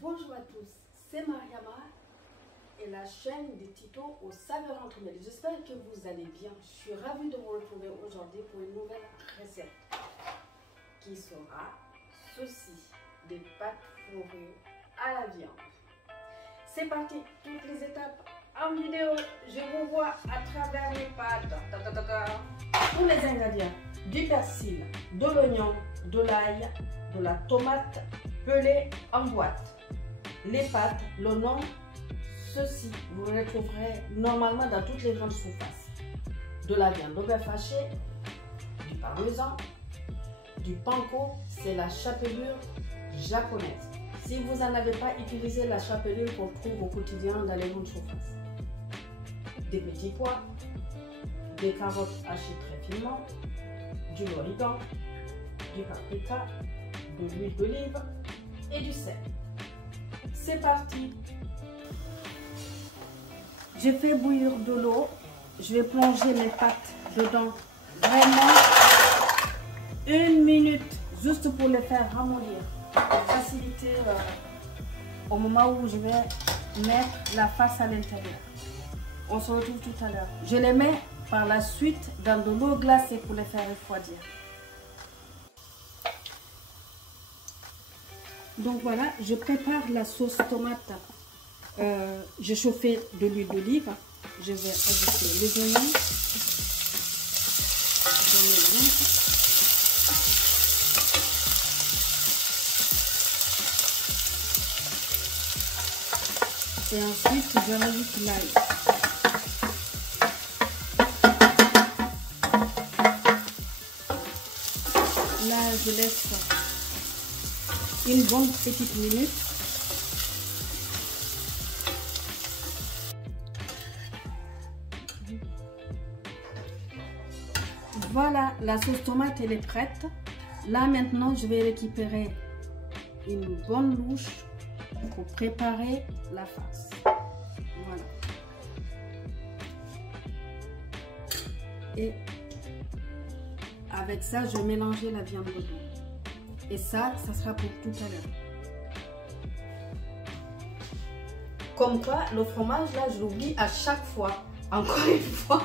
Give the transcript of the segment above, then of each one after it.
Bonjour à tous, c'est Mariama et la chaîne des tutos aux saveurs entremêlées. J'espère que vous allez bien. Je suis ravie de vous retrouver aujourd'hui pour une nouvelle recette qui sera ceci, des pâtes fourrées à la viande. C'est parti, toutes les étapes en vidéo. Je vous vois à travers les pâtes. Tous les ingrédients: du persil, de l'oignon, de l'ail, de la tomate pelée en boîte. Les pâtes, le nom, ceci, vous le retrouverez normalement dans toutes les grandes surfaces. De la viande de bœuf haché, du parmesan, du panko, c'est la chapelure japonaise. Si vous n'en avez pas, utilisez la chapelure qu'on trouve au quotidien dans les grandes surfaces. Des petits pois, des carottes hachées très finement, du origan, du paprika, de l'huile d'olive et du sel. C'est parti. J'ai fait bouillir de l'eau. Je vais plonger mes pâtes dedans. Vraiment 1 minute, juste pour les faire ramollir. Pour faciliter au moment où je vais mettre la face à l'intérieur. On se retrouve tout à l'heure. Je les mets par la suite dans de l'eau glacée pour les faire refroidir. Donc voilà, je prépare la sauce tomate. J'ai chauffé de l'huile d'olive. Je vais ajouter les oignons. Je mélange. Et ensuite, je rajoute l'ail. Là, je laisse une bonne petite minute. Voilà, la sauce tomate elle est prête. Là maintenant, je vais récupérer une bonne louche pour préparer la farce. Voilà. Et avec ça, je vais mélanger la viande dedans. Et ça sera pour tout à l'heure. Comme quoi, le fromage, là, je l'oublie à chaque fois. Encore une fois,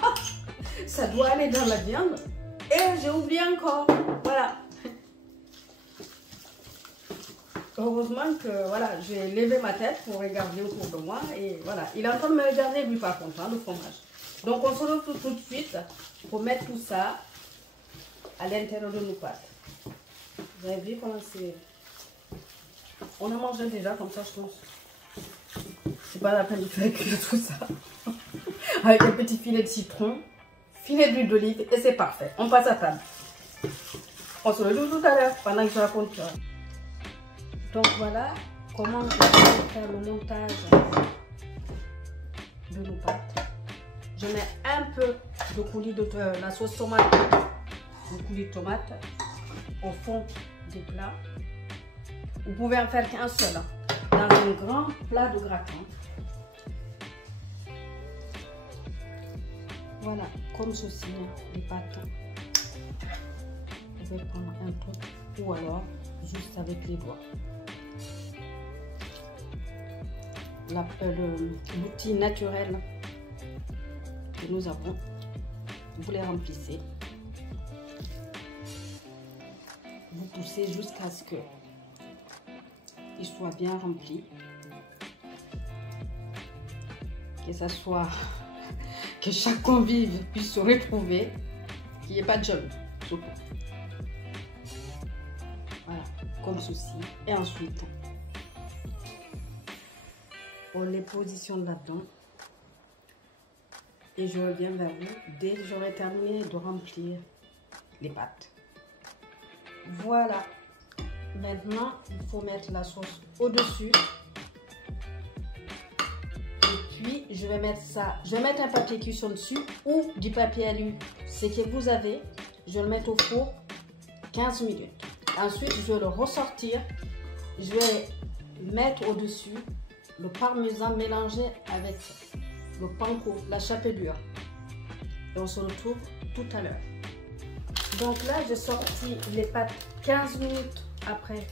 ça doit aller dans la viande. Et j'ai oublié encore. Voilà. Heureusement que, voilà, j'ai levé ma tête pour regarder autour de moi. Et voilà, il est en train de me regarder, lui, par contre, hein, le fromage. Donc, on se retrouve tout de suite pour mettre tout ça à l'intérieur de nos pâtes. Vous avez vu comment c'est... On a mangé déjà comme ça, je pense. C'est pas la peine de faire cuire tout ça. Avec un petit filet de citron, filet d'huile d'olive et c'est parfait. On passe à table. On se retrouve tout à l'heure pendant que je raconte ça. Donc voilà comment je vais faire le montage de nos pâtes. Je mets un peu de coulis de la sauce tomate, le coulis de tomate au fond du plat. Vous pouvez en faire qu'un seul, hein, dans un grand plat de gratin. Voilà, comme ceci, hein, les pâtes. Vous pouvez prendre un truc ou alors juste avec les doigts. L'outil naturel que nous avons, vous les remplissez. Vous poussez jusqu'à ce que il soit bien rempli, que ça soit, que chaque convive puisse se retrouver, qu'il n'y ait pas de jambes, surtout. Voilà, comme ceci. Et ensuite, on les positionne là-dedans. Et je reviens vers vous dès que j'aurai terminé de remplir les pâtes. Voilà. Maintenant, il faut mettre la sauce au-dessus. Et puis, je vais mettre ça. Je vais mettre un papier cuisson dessus ou du papier alu. Ce que vous avez. Je vais le mettre au four 15 minutes. Ensuite, je vais le ressortir. Je vais mettre au-dessus le parmesan mélangé avec le panko, la chapelure. Et on se retrouve tout à l'heure. Donc là, j'ai sorti les pâtes 15 minutes après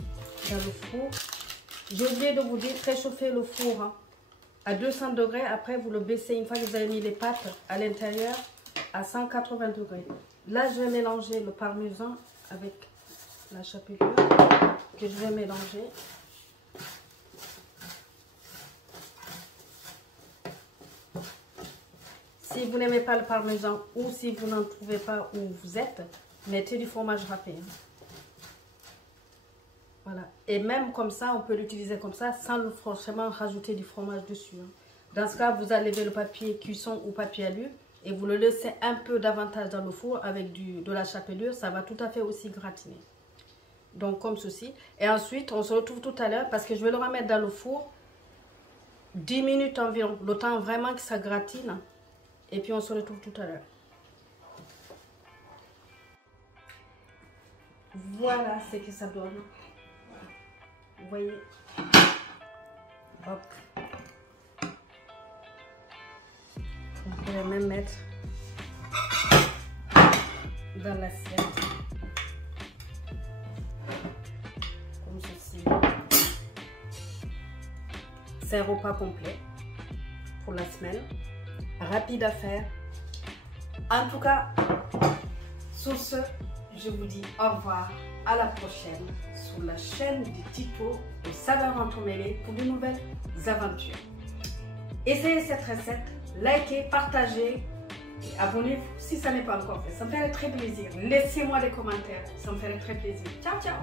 dans le four. J'ai oublié de vous dire, préchauffez le four hein, à 200 degrés. Après, vous le baissez une fois que vous avez mis les pâtes à l'intérieur à 180 degrés. Là, je vais mélanger le parmesan avec la chapelure que je vais mélanger. Si vous n'aimez pas le parmesan ou si vous n'en trouvez pas où vous êtes, mettez du fromage râpé. Hein. Voilà. Et même comme ça, on peut l'utiliser comme ça sans forcément rajouter du fromage dessus. Hein. Dans ce cas, vous enlevez le papier cuisson ou papier alu et vous le laissez un peu davantage dans le four avec de la chapelure. Ça va tout à fait aussi gratiner. Donc comme ceci. Et ensuite, on se retrouve tout à l'heure parce que je vais le remettre dans le four 10 minutes environ. Le temps vraiment que ça gratine. Et puis on se retrouve tout à l'heure. Voilà ce que ça donne. Vous voyez. Hop. On pourrait même mettre dans l'assiette. Comme ceci. C'est un repas complet pour la semaine. Rapide à faire. En tout cas, sur ce, je vous dis au revoir, à la prochaine sur la chaîne du Tito aux saveurs entremêlées pour de nouvelles aventures. Essayez cette recette, likez, partagez et abonnez-vous si ça n'est pas encore fait. Ça me ferait très plaisir. Laissez-moi des commentaires, ça me ferait très plaisir. Ciao, ciao!